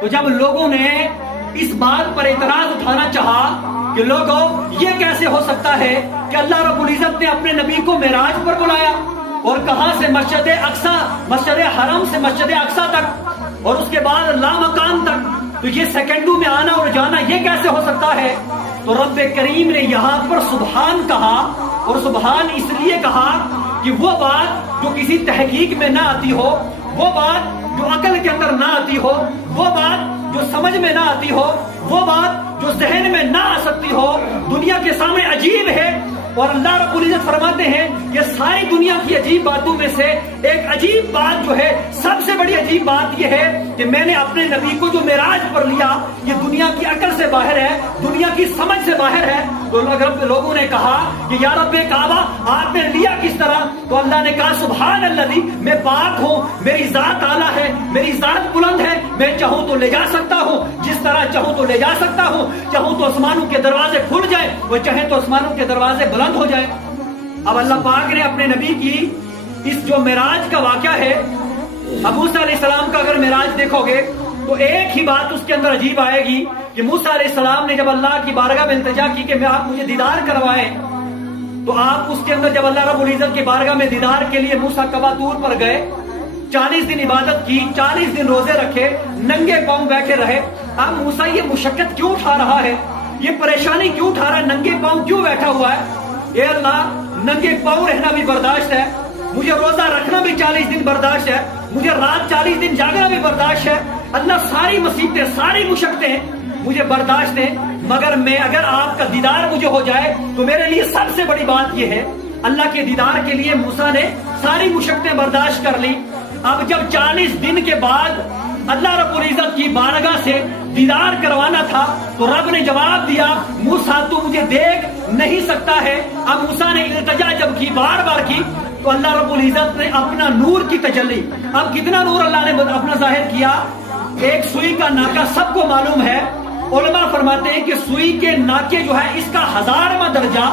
تو جب لوگوں نے اس بات پر اعتراض اٹھانا چاہا کہ لوگوں یہ کیسے ہو سکتا ہے کہ اللہ رب العزت نے اپنے نبی کو معراج پر بلایا اور کہاں سے مسجد اقصی، مسجد حرم سے مسجد اقصی تک اور اس کے بعد لامکان تک، تو یہ سیکنڈوں میں آنا اور جانا یہ کیسے ہو سکتا ہے؟ تو رب کریم نے یہاں پر سبحان کہا، اور سبحان اس لیے کہا کہ وہ بات جو کسی تحقیق میں نہ آتی ہو، وہ بات جو عقل کے اندر نہ آتی ہو، وہ بات جو سمجھ میں نہ آتی ہو، وہ بات جو ذہن میں نہ آ سکتی ہو، دنیا کے سامنے عجیب ہے، اور اللہ رب العزت فرماتے ہیں کہ ساری دنیا کی عجیب باتوں میں سے ایک عجیب بات جو ہے، سب سے بڑی عجیب بات یہ ہے کہ میں نے اپنے نبی کو جو معراج پر لیا، یہ دنیا کی عقل سے باہر ہے، دنیا کی سمجھ سے باہر ہے۔ تو لوگوں نے کہا کہ یا رب کعبہ آپ نے لیا کس طرح؟ تو اللہ نے کہا سبحان الذی، میں پاک ہوں، میری ذات اعلیٰ ہے، میری ذات بلند ہے، میں چاہوں تو لے جا سکتا ہوں، جس طرح چاہوں تو لے جا سکتا ہوں، چاہوں تو آسمانوں کے دروازے کھل جائے، وہ چاہے تو آسمانوں کے دروازے بلند ہو جائے۔ اب اللہ پاک نے اپنے نبی کی اس جو معراج کا واقعہ ہے، اب موسیٰ علیہ السلام کا اگر معراج دیکھو گے تو ایک ہی بات اس کے اندر عجیب آئے گی کہ موسیٰ علیہ السلام نے جب اللہ کی بارگاہ میں التجا کی کہ میں آپ مجھے دیدار کروائیں، تو آپ اس کے اندر جب اللہ رب العزت کی بارگاہ میں دیدار کے لیے موسیٰ کعبہ طور پر گئے، 40 دن عبادت کی، 40 دن روزے رکھے، ننگے پاؤں بیٹھے رہے۔ اب موسیٰ یہ مشقت کیوں اٹھا رہا ہے، یہ پریشانی کیوں اٹھا رہا ہے، ننگے پاؤں کیوں بیٹھا ہوا ہے؟ اے اللہ، ننگے پاؤں رہنا بھی برداشت ہے، مجھے روزہ رکھنا بھی 40 دن برداشت ہے، مجھے رات 40 دن جاگنا بھی برداشت ہے، اللہ ساری مصیبتیں، ساری مشقتیں مجھے برداشت ہیں، مگر میں اگر آپ کا دیدار مجھے ہو جائے تو میرے لیے سب سے بڑی بات یہ ہے۔ اللہ کے دیدار کے لیے موسیٰ نے ساری مشقتیں برداشت کر لی۔ اب جب 40 دن کے بعد اللہ رب العزت کی بارگاہ سے دیدار کروانا تھا تو رب نے جواب دیا موسیٰ تو مجھے دیکھ نہیں سکتا ہے۔ اب موسیٰ نے التجا جب کی، بار بار کی، تو اللہ رب العزت نے اپنا نور کی تجلی، اب کتنا نور اللہ نے اپنا ظاہر کیا۔ ایک سوئی کا ناکہ سب کو معلوم ہے، علماء فرماتے ہیں کہ سوئی کے ناکے جو ہے اس کا 1000واں درجہ،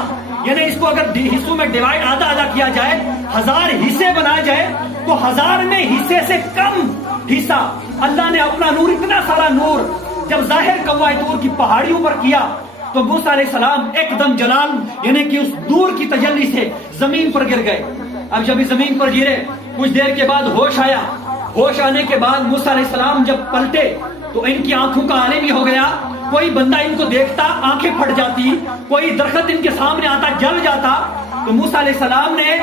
یعنی اس کو اگر حصوں میں ڈیوائڈ آدھا آدھا کیا جائے، 1000 حصے بنائے جائے تو 1000 میں حصے سے کم حصہ اللہ نے اپنا نور، اتنا سارا نور جب ظاہر کوہ طور کی پہاڑیوں پر کیا تو موسیٰ علیہ السلام ایک دم جلال، یعنی کہ اس نور کی تجلی سے زمین پر گر گئے۔ اب جب زمین پر گرے کچھ دیر کے بعد ہوش آیا، ہوش آنے کے بعد موسیٰ علیہ السلام جب پلٹے تو ان کی آنکھوں کا عالم ہی ہو گیا۔ کوئی بندہ ان کو دیکھتا آنکھیں پھٹ جاتی، کوئی درخت ان کے سامنے آتا جل جاتا۔ تو موسیٰ علیہ السلام نے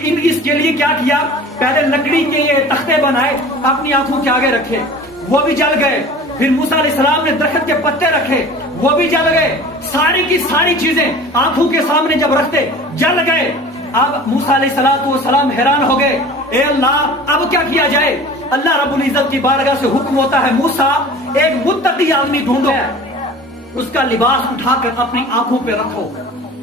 اس کے لیے کیا کیا، پہلے لکڑی کے یہ تختے بنائے، اپنی آنکھوں کے آگے رکھے، وہ بھی جل گئے۔ پھر موسیٰ علیہ السلام نے درخت کے پتے رکھے، وہ بھی جل گئے۔ ساری کی ساری چیزیں آنکھوں کے سامنے جب رکھتے جل گئے۔ اب موسیٰ علیہ السلام حیران ہو گئے، اے اللہ اب کیا کیا جائے؟ اللہ رب العزت کی بارگاہ سے حکم ہوتا ہے موسیٰ ایک متقی آدمی ڈھونڈو، اس کا لباس اٹھا کر اپنی آنکھوں پہ رکھو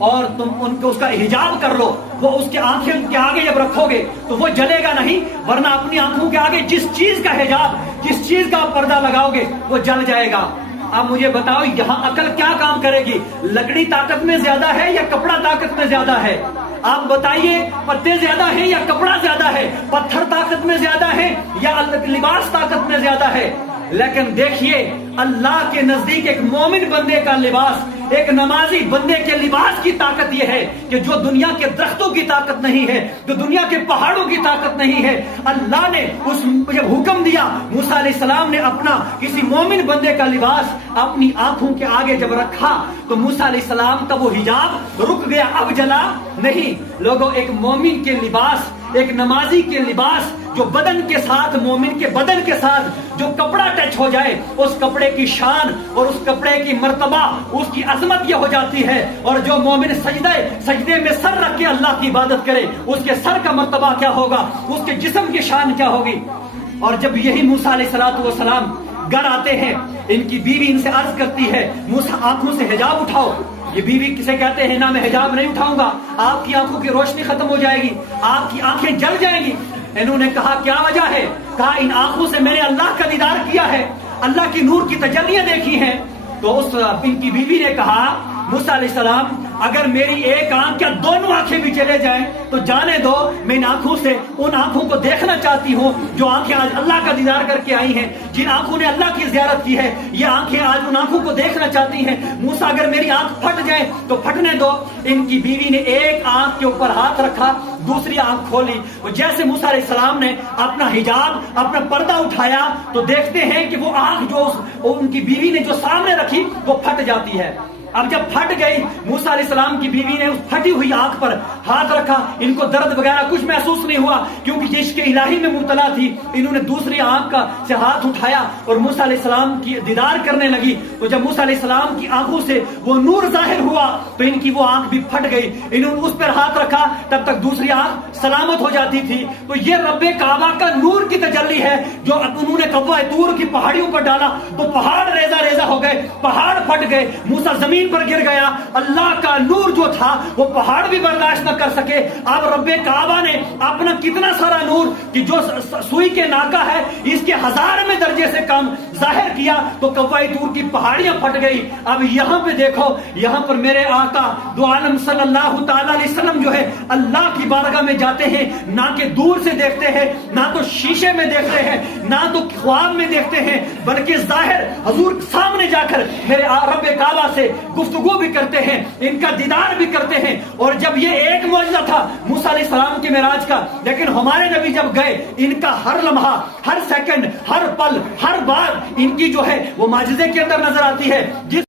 اور تم ان کو اس کا حجاب کر لو، وہ اس کے آنکھیں کے آگے جب رکھو گے تو وہ جلے گا نہیں، ورنہ اپنی آنکھوں کے آگے جس چیز کا حجاب، جس چیز کا پردہ لگاؤ گے وہ جل جائے گا۔ اب مجھے بتاؤ یہاں عقل کیا کام کرے گی؟ لکڑی طاقت میں زیادہ ہے یا کپڑا طاقت میں زیادہ ہے؟ آپ بتائیے، پتے زیادہ ہیں یا کپڑا زیادہ ہے؟ پتھر طاقت میں زیادہ ہے یا لباس طاقت میں زیادہ ہے؟ لیکن دیکھیے اللہ کے نزدیک ایک مومن بندے کا لباس، ایک نمازی بندے کے لباس کی طاقت یہ ہے کہ جو دنیا کے درختوں کی طاقت نہیں ہے، جو دنیا کے پہاڑوں کی طاقت نہیں ہے، اللہ نے جب حکم دیا موسیٰ علیہ السلام نے اپنا کسی مومن بندے کا لباس اپنی آنکھوں کے آگے جب رکھا تو موسیٰ علیہ السلام کا وہ حجاب رک گیا، اب جلا نہیں۔ لوگوں ایک مومن کے لباس، ایک نمازی کے لباس جو بدن کے ساتھ، مومن کے بدن کے ساتھ جو کپڑا ٹچ ہو جائے، اس کپڑے کی شان اور اس کپڑے کی مرتبہ، اس کی عظمت یہ ہو جاتی ہے۔ اور جو مومن سجدے میں سر رکھ کے اللہ کی عبادت کرے، اس کے سر کا مرتبہ کیا ہوگا، اس کے جسم کی شان کیا ہوگی۔ اور جب یہی موسیٰ علیہ السلام گھر آتے ہیں، ان کی بیوی ان سے عرض کرتی ہے موسیٰ آنکھوں سے حجاب اٹھاؤ۔ یہ بیوی کسے کہتے ہیں، نہ میں حجاب نہیں اٹھاؤں گا، آپ کی آنکھوں کی روشنی ختم ہو جائے گی، آپ کی آنکھیں جل جائیں گی۔ انہوں نے کہا کیا وجہ ہے؟ کہا ان آنکھوں سے میں نے اللہ کا دیدار کیا ہے، اللہ کی نور کی تجلیاں دیکھی ہیں۔ تو ان کی بیوی نے کہا موسیٰ علیہ السلام اگر میری ایک آنکھ یا دونوں آنکھیں بھی چلے جائیں تو جانے دو، میں ان آنکھوں سے ان آنکھوں کو دیکھنا چاہتی ہوں جو آنکھیں آج اللہ کا دیدار کر کے آئی ہیں، جن آنکھوں نے اللہ کی زیارت کی ہے، یہ آنکھیں آج ان آنکھوں کو دیکھنا چاہتی ہیں۔ موسیٰ اگر میری آنکھ پھٹ جائے تو پھٹنے دو۔ ان کی بیوی نے ایک آنکھ کے اوپر ہاتھ رکھا، دوسری آنکھ کھولی، اور جیسے موسیٰ علیہ السلام نے اپنا حجاب، اپنا پردہ اٹھایا تو دیکھتے ہیں کہ وہ آنکھ جو ان کی بیوی نے جو سامنے رکھی وہ پھٹ جاتی ہے۔ اب جب پھٹ گئی، موسیٰ علیہ السلام کی بیوی نے اس پھٹی ہوئی آنکھ پر ہاتھ رکھا، ان کو درد وغیرہ کچھ محسوس نہیں ہوا کیونکہ عشق الہی میں مبتلا تھی۔ انہوں نے دوسری آنکھ سے ہاتھ اٹھایا اور موسیٰ علیہ السلام کی دیدار کرنے لگی، تو جب موسیٰ علیہ السلام کی آنکھوں سے وہ نور ظاہر ہوا تو ان کی وہ آنکھ بھی پھٹ گئی۔ انہوں نے اس پر ہاتھ رکھا، تب تک دوسری آنکھ سلامت ہو جاتی تھی۔ تو یہ رب کعبہ کا نور کی تجلی ہے جو انہوں نے قبوہ طور کی پہاڑیوں پر ڈالا تو پہاڑ ریزہ ریزہ ہو گئے، پہاڑ پھٹ گئے، موسیٰ زمین پر گر گیا۔ اللہ کا نور جو تھا وہ پہاڑ بھی برداشت نہ کر سکے۔ اب رب کعبہ نے اپنا کتنا سارا نور کہ جو سوئی کے ناکا ہے اس کے 1000 میں درجے سے کم ظاہر کیا تو قبوہ طور کی پہاڑیاں پھٹ گئی۔ اب یہاں پہ دیکھو، یہاں پر میرے آقا دو عالم صلی اللہ تعالی علیہ وسلم جو ہے اللہ کی بارگاہ میں جاتے ہیں، نہ کہ دور سے دیکھتے ہیں، نہ تو شیشے میں دیکھتے ہیں، نہ تو خواب میں دیکھتے ہیں، بلکہ ظاہر حضور سامنے جا کر میرے رب کعبہ سے گفتگو بھی کرتے ہیں، ان کا دیدار بھی کرتے ہیں۔ اور جب یہ ایک معجزہ تھا موسیٰ علیہ السلام کے معراج کا، لیکن ہمارے نبی جب گئے ان کا ہر لمحہ، ہر سیکنڈ، ہر پل، ہر بار ان کی جو ہے وہ معجزے کے اندر نظر آتی ہے۔